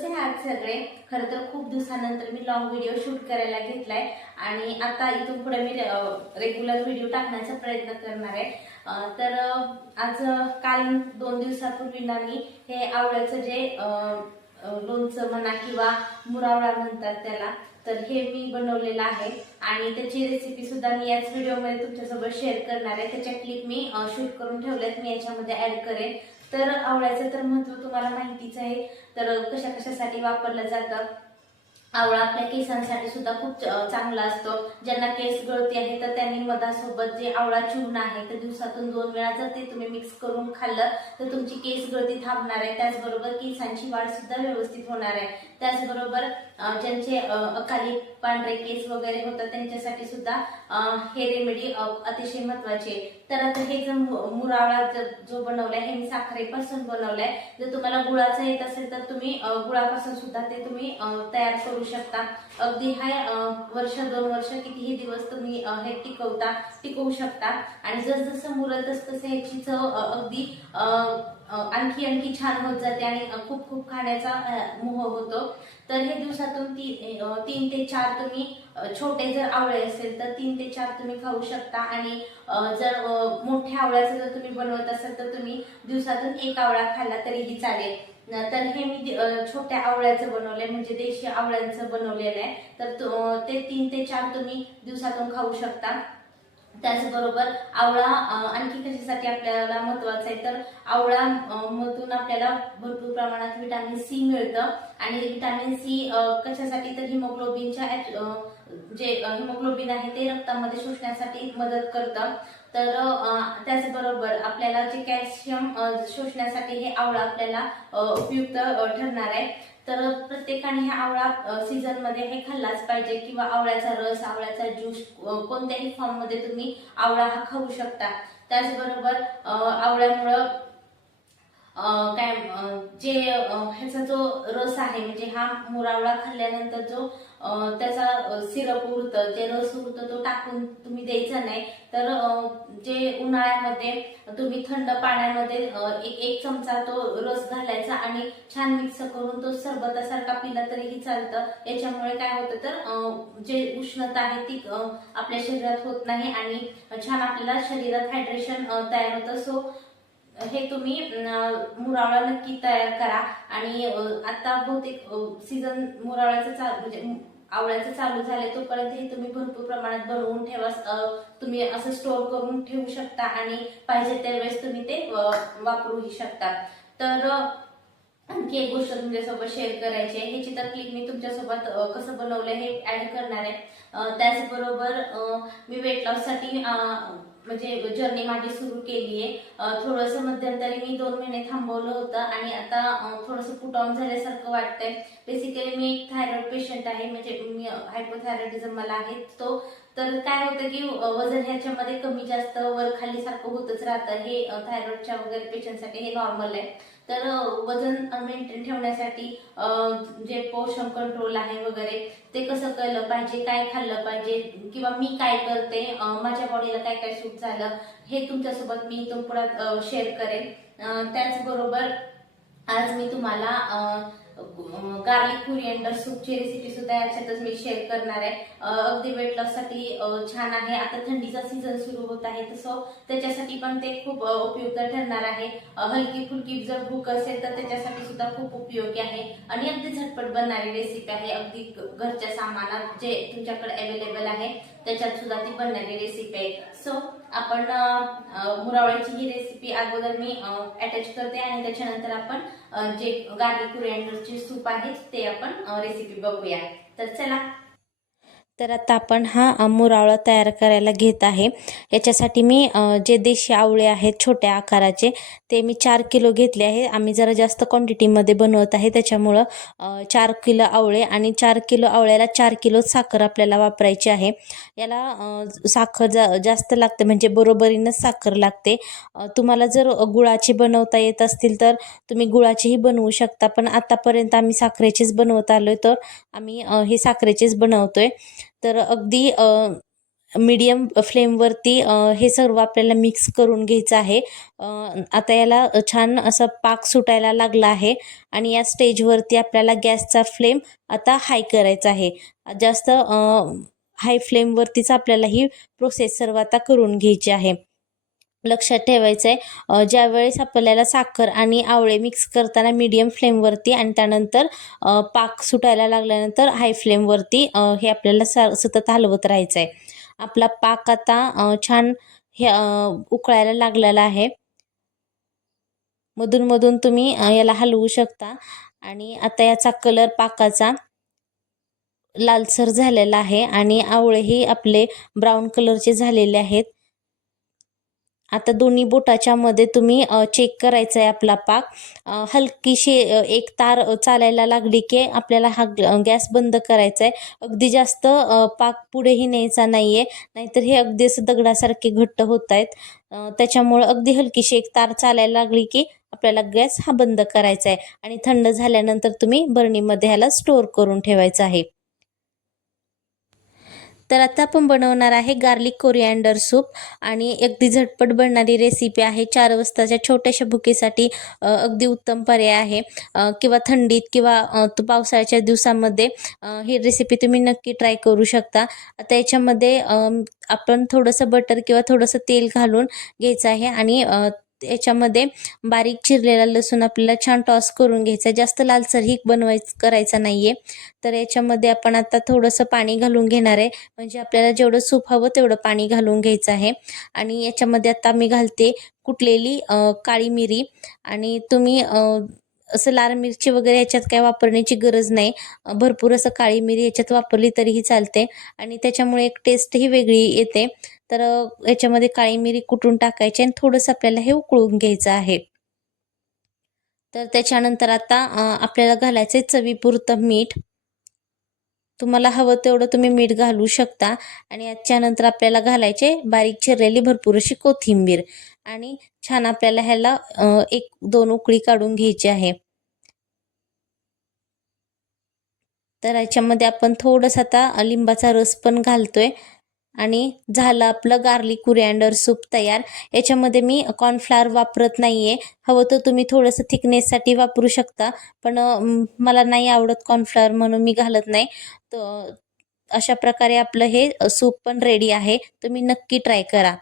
कसे आहात सगळे? खरं तर खूप दिवसानंतर मी लॉंग व्हिडिओ शूट करायला घेतलाय आणि आता इथून पुढे मी रेग्युलर व्हिडिओ टाकण्याचा प्रयत्न करणार आहे. आज काल 2 दिवसापूर्वी ना मी हे आवळ्याचं जे लोणचं म्हणा किंवा मुरावळा म्हणतात त्याला, तर हे मी बनवलेलं आहे आणि त्याची रेसिपी सुद्धा मी याच व्हिडिओमध्ये तुमच्यासोबत शेअर करणार आहे. त्याच्या क्लिप मी शूट करून ठेवल्यात, मी याच्यामध्ये ऍड करेन. तर आवळ्याचं तर महत्त्व तुम्हाला माहितीच आहे. तर कशा कशासाठी वापरलं जातं. आवळा आपल्या केसांसाठी सुद्धा खूप चांगला असतो. ज्यांना केस गळती आहे तर त्यांनी मधासोबत जे आवळा चूर्ण आहे तर दिवसातून 2 वेळा जर ते तुम्ही मिक्स करून खाल्लं तर तुमची केस गळती थांबणार आहे. त्याचबरोबर केसांची वाढ सुद्धा व्यवस्थित होणार आहे. त्याचबरोबर ज्यांचे अकाली पांढरे केस वगैरे होतात त्यांच्यासाठी सुद्धा हे रेमेडी अतिशय महत्वाची आहे. तर आता हे जो मुरावळा जो बनवलाय हे मी साखरेपासून बनवलाय. जर तुम्हाला गुळाचा येत असेल तर तुम्ही गुळापासून सुद्धा ते तुम्ही तयार करू शकता. अगदी वर्ष 2 वर्ष कितीही दिवस तुम्ही हे टिकवू शकता आणि जसजसं मुरत तसं ह्याची चव अगदी आणखी छान होत जाते आणि खूप खूप खाण्याचा मोह होतो. तर हे दिवसातून 3 ते 4 तुम्ही छोटे जर आवळे असेल तर 3 ते 4 तुम्ही खाऊ शकता आणि जर मोठ्या आवळ्याचं जर तुम्ही बनवत असाल तर तुम्ही दिवसातून 1 आवळा खाल्ला तरीही चालेल. तर हे मी छोट्या आवळ्याचं बनवलंय, म्हणजे देशी आवळ्यांचं बनवलेलं आहे. तर ते 3 ते 4 तुम्ही दिवसातून खाऊ शकता. त्याचबरोबर आवळा आणखी कशासाठी आपल्याला महत्वाचा आहे तर आवळा मधून आपल्याला भरपूर प्रमाणात व्हिटॅमिन सी मिळतं आणि व्हिटॅमिन सी कशासाठी तर हिमोग्लोबिनच्या जे हिमोग्लोबिन आहे ते रक्तामध्ये शोषण्यासाठी मदत करतं. तर त्याचबरोबर आपल्याला जे कॅल्शियम शोषण्यासाठी हे आवळा आपल्याला उपयुक्त ठरणार आहे. तर प्रत्येकाने हा आवळा सीझन मध्ये हे खाल्लाच पाहिजे किंवा आवळ्याचा रस, आवळ्याचा ज्यूस कोणत्याही फॉर्म मध्ये तुम्ही आवळा हा खाऊ शकता. त्याचबरोबर आवळ्यामुळं काय जे ह्याचा जो रस आहे म्हणजे हा मुरावळा खाल्ल्यानंतर जो त्याचा सिरप उरतं, जे रस उरतं तो टाकून तुम्ही द्यायचा नाही. तर जे उन्हाळ्यामध्ये तुम्ही थंड पाण्यामध्ये एक चमचा तो रस घालायचा आणि छान मिक्स करून तो सरबतासारखा पिला तरीही चालतं. याच्यामुळे काय होतं तर जे उष्णता आहे ती आपल्या शरीरात होत नाही आणि छान आपल्याला शरीरात हायड्रेशन तयार होतं. सो हे तुम्ही मुरावळा नक्की तयार करा आणि आता बहुतेक सीझन मुरावळ्याचं म्हणजे आवळ्याचं चालू झाले तोपर्यंत हे तुम्ही भरपूर प्रमाणात बनवून ठेवा. तुम्ही असं स्टोर करून ठेवू शकता आणि पाहिजे त्यावेळेस तुम्ही ते वापरूही शकता. तर आणखी एक गोष्ट तुमच्यासोबत शेअर करायची आहे. ह्याची तर क्लिप मी तुमच्यासोबत कसं बनवलंय हे ऍड करणार आहे. त्याचबरोबर मी वेट लॉस साठी म्हणजे जर्नी माझी सुरू केली आहे. थोडंसं मध्यंतरी मी 2 महिने थांबवलं होतं आणि आता थोडंसं पुट ऑन झाल्यासारखं वाटतंय. बेसिकली मी एक थायरॉइड पेशंट आहे, म्हणजे मी हायपोथायरॉइडिझम मला आहे तो. तर काय होतं की वजन ह्याच्यामध्ये कमी जास्त वर खाली सारखं होतच राहतं. हे थायरॉइडच्या वगैरे पेशंटसाठी हे नॉर्मल आहे. तर वजन मेंटेन ठेवण्यासाठी जे पोषण कंट्रोल आहे वगैरे ते कसं केलं पाहिजे, काय खाल्लं पाहिजे किंवा मी काय करते, माझ्या बॉडीला काय काय सूट झालं हे तुमच्यासोबत मी इथून पुढे शेअर करेन. त्याचबरोबर आज मी तुम्हाला गार्लिक कुरिएंडर सूपची रेसिपी सुद्धा याच्यातच मी शेअर करणार आहे. अगदी वेट लॉस साठी छान आहे. आता थंडीचा सीझन सुरू होत आहे तसं त्याच्यासाठी पण ते खूप उपयुक्त ठरणार आहे. हलकी फुलकी जर भूक असेल तर त्याच्यासाठी सुद्धा खूप उपयोगी आहे आणि अगदी झटपट बनणारी रेसिपी आहे. अगदी घरच्या सामानात जे तुमच्याकडे अवेलेबल आहे त्याच्यात सुद्धा ती बनणारी रेसिपी आहे. सो आपण मुरावळ्याची ही रेसिपी अगोदर मी अटॅच करते आणि त्याच्यानंतर आपण जे गार्लिक कुरिएंडरचे सूप आहे ते आपण रेसिपी बघूया. तर चला. तर आता आपण हा मुरावळा तयार करायला घेत आहे. याच्यासाठी मी जे देशी आवळे आहेत छोट्या आकाराचे ते मी 4 किलो घेतले आहे. आम्ही जरा जास्त क्वांटिटीमध्ये बनवत आहे त्याच्यामुळं 4 किलो आवळे आणि 4 किलो आवळ्याला 4 किलो साखर आपल्याला वापरायची आहे. याला साखर जास्त लागते, म्हणजे बरोबरीनंच साखर लागते. तुम्हाला जर गुळाची बनवता येत असतील तर तुम्ही गुळाचीही बनवू शकता, पण आतापर्यंत आम्ही साखरेचीच बनवत आलोय तर आम्ही हे साखरेचीच बनवतोय. तर अगदी मीडियम फ्लेमवरती हे सर्व आपल्याला मिक्स करून घ्यायचं आहे. आता याला छान असा पाक सुटायला लागला आहे आणि या स्टेजवरती आपल्याला गॅसचा फ्लेम आता हाय करायचा आहे. जास्त हाय फ्लेमवरतीच आपल्याला ही प्रोसेस सर्व आता करून घ्यायची आहे. लक्षात ठेवायचं आहे ज्यावेळेस आपल्याला साखर आणि आवळे मिक्स करताना मीडियम फ्लेमवरती आणि त्यानंतर पाक सुटायला लागल्यानंतर हाय फ्लेमवरती हे आपल्याला सतत हलवत राहायचं आहे. आपला पाक आता छान हे उकळायला लागलेला आहे. मधून मधून तुम्ही याला हलवू शकता आणि आता याचा कलर पाकाचा लालसर झालेला आहे आणि आवळेही आपले ब्राऊन कलरचे झालेले आहेत. आता दोन्ही बोटाच्या मध्ये तुम्ही चेक करायचा आहे आपला पाक. हलकीशी एक तार चालायला लागली की आपल्याला हा गॅस बंद करायचा आहे. अगदी जास्त पाक पुढेही न्यायचा नाही आहे, नाहीतर हे अगदी असं दगडासारखे घट्ट होत आहेत. त्याच्यामुळं अगदी हलकीशी एक तार चालायला लागली की आपल्याला गॅस हा बंद करायचा आहे आणि थंड झाल्यानंतर तुम्ही बरणीमध्ये ह्याला स्टोअर करून ठेवायचं आहे. तर आता आपण बनवणार आहे गार्लिक कोरिअँडर सूप आणि अगदी झटपट बनणारी रेसिपी आहे. 4 वाजताच्या छोट्याशा भुकेसाठी अगदी उत्तम पर्याय आहे. किंवा थंडीत किंवा पावसाळ्याच्या दिवसामध्ये ही रेसिपी तुम्ही नक्की ट्राय करू शकता. आता याच्यामध्ये आपण थोडंसं बटर किंवा थोडंसं तेल घालून घ्यायचं आहे आणि याच्यामध्ये बारीक चिरलेला लसूण आपल्याला छान टॉस करून घ्यायचा. जास्त लालसरही करायचा नाहीये. तर याच्यामध्ये आपण आता थोडंसं पाणी घालून घेणार आहे, म्हणजे आपल्याला जेवढं सूप हवं तेवढं पाणी घालून घ्यायचं आहे. आणि याच्यामध्ये आता मी घालते कुटलेली काळी मिरी आणि तुम्ही असं लाल मिरची वगैरे याच्यात काय वापरण्याची गरज नाही. भरपूर असं काळी मिरी याच्यात वापरली तरीही चालते आणि त्याच्यामुळे एक टेस्टही वेगळी येते. तर याच्यामध्ये काळी मिरी कुटून टाकायची आणि थोडंसं आपल्याला हे उकळून घ्यायचं आहे. तर त्याच्यानंतर आता आपल्याला घालायचं आहे चवीपुरतं मीठ. तुम्हाला हवं तेवढं तुम्ही मीठ घालू शकता आणि याच्यानंतर आपल्याला घालायचे बारीक चिरलेली भरपूर अशी कोथिंबीर आणि छान आपल्याला ह्याला 1-2 उकळी काढून घ्यायची आहे. तर याच्यामध्ये आपण थोडंसं आता लिंबाचा रस पण घालतोय आणि झालं आपलं गार्लिक कोरिअँडर सूप तयार. याच्यामध्ये मी कॉर्नफ्लॉवर वापरत नाहीये. हवं तर तुम्ही थोडंसं थिकनेससाठी वापरू शकता, पण मला नाही आवडत कॉर्नफ्लॉवर म्हणून मी घालत नाही. तर अशा प्रकारे आपलं हे सूप पण रेडी आहे. तुम्ही नक्की ट्राय करा.